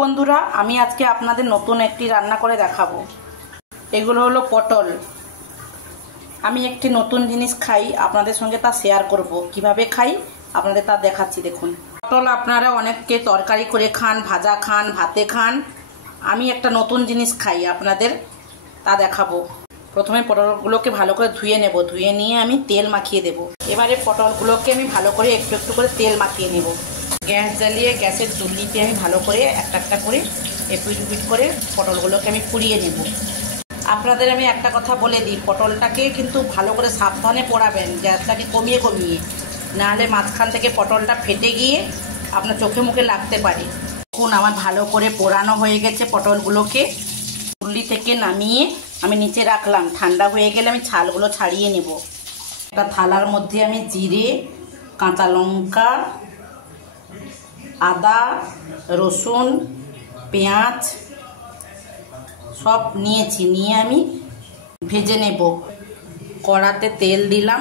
বন্ধুরা, আমি আজকে আপনাদের নতুন একটি রান্না করে দেখাবো। এগুলো হলো পটল। আমি একটি নতুন জিনিস খাই, আপনাদের সঙ্গে তা শেয়ার করব। কিভাবে খাই আপনাদের তা দেখাচ্ছি। দেখুন, পটল আপনারা অনেককে তরকারি করে খান, ভাজা খান, ভাতে খান। আমি একটা নতুন জিনিস খাই, আপনাদের তা দেখাবো। প্রথমে পটলগুলোকে ভালো করে ধুয়ে নেব। ধুয়ে নিয়ে আমি তেল মাখিয়ে দেব। এবারে পটলগুলোকে আমি ভালো করে একটু একটু করে তেল মাখিয়ে নেব। গ্যাস জ্বালিয়ে গ্যাসের চুল্লিতে আমি ভালো করে একটা একটা করে এপিট উপিট করে পটলগুলোকে আমি পুড়িয়ে নেব। আপনাদের আমি একটা কথা বলে দিই, পটলটাকে কিন্তু ভালো করে সাবধানে পোড়াবেন, গ্যাসটাকে কমিয়ে কমিয়ে, নাহলে মাঝখান থেকে পটলটা ফেটে গিয়ে আপনার চোখে মুখে লাগতে পারে। এখন আমার ভালো করে পোড়ানো হয়ে গেছে। পটলগুলোকে চুল্লি থেকে নামিয়ে আমি নিচে রাখলাম। ঠান্ডা হয়ে গেলে আমি ছালগুলো ছাড়িয়ে নেব। একটা থালার মধ্যে আমি জিরে, কাঁচা লঙ্কা, আদা, রসুন, পেঁয়াজ সব নিয়েছি। নিয়ে আমি ভেজে নেব। কড়াতে তেল দিলাম,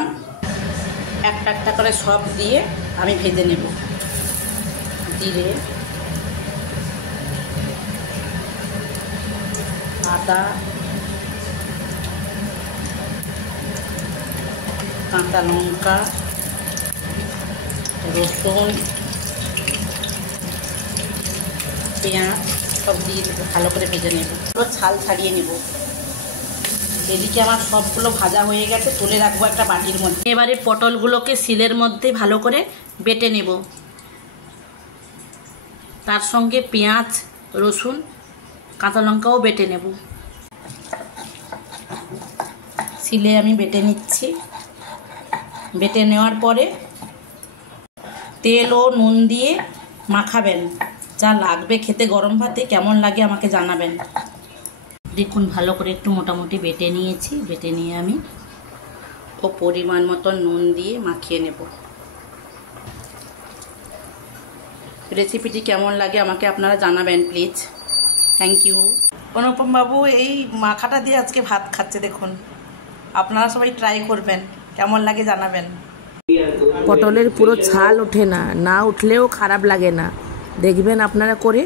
একটা একটা করে সব দিয়ে আমি ভেজে নেব। জিরে, আদা, কাঁচা লঙ্কা, রসুন, পেঁয়াজ সব দিয়ে ভালো করে ভেজে নেব। ছাল ছাড়িয়ে নেব। এদিকে আমার সবগুলো ভাজা হয়ে গেছে, তুলে রাখবো একটা বাটির মধ্যে। এবারে পটলগুলোকে শিলের মধ্যে ভালো করে বেটে নেব। তার সঙ্গে পেঁয়াজ, রসুন, কাঁচা লঙ্কাও বেটে নেব। শিলে আমি বেটে নিচ্ছি। বেটে নেওয়ার পরে তেল ও নুন দিয়ে মাখাবেন। যা লাগবে খেতে গরম ভাতে, কেমন লাগে আমাকে জানাবেন। দেখুন, ভালো করে একটু মোটামুটি বেটে নিয়েছি। বেটে নিয়ে আমি পরিমাণ মতো নুন দিয়ে মাখিয়ে নেব। রেসিপিটি কেমন লাগে আমাকে আপনারা জানাবেন প্লিজ। Thank you. অনুপম বাবু এই মাখাটা দিয়ে আজকে ভাত খাচ্ছে। দেখুন, আপনারা সবাই ট্রাই করবেন, কেমন লাগে জানাবেন। পটলের পুরো ছাল ওঠে না, না উঠলেও খারাপ লাগে না, দেখবেন আপনারা করে।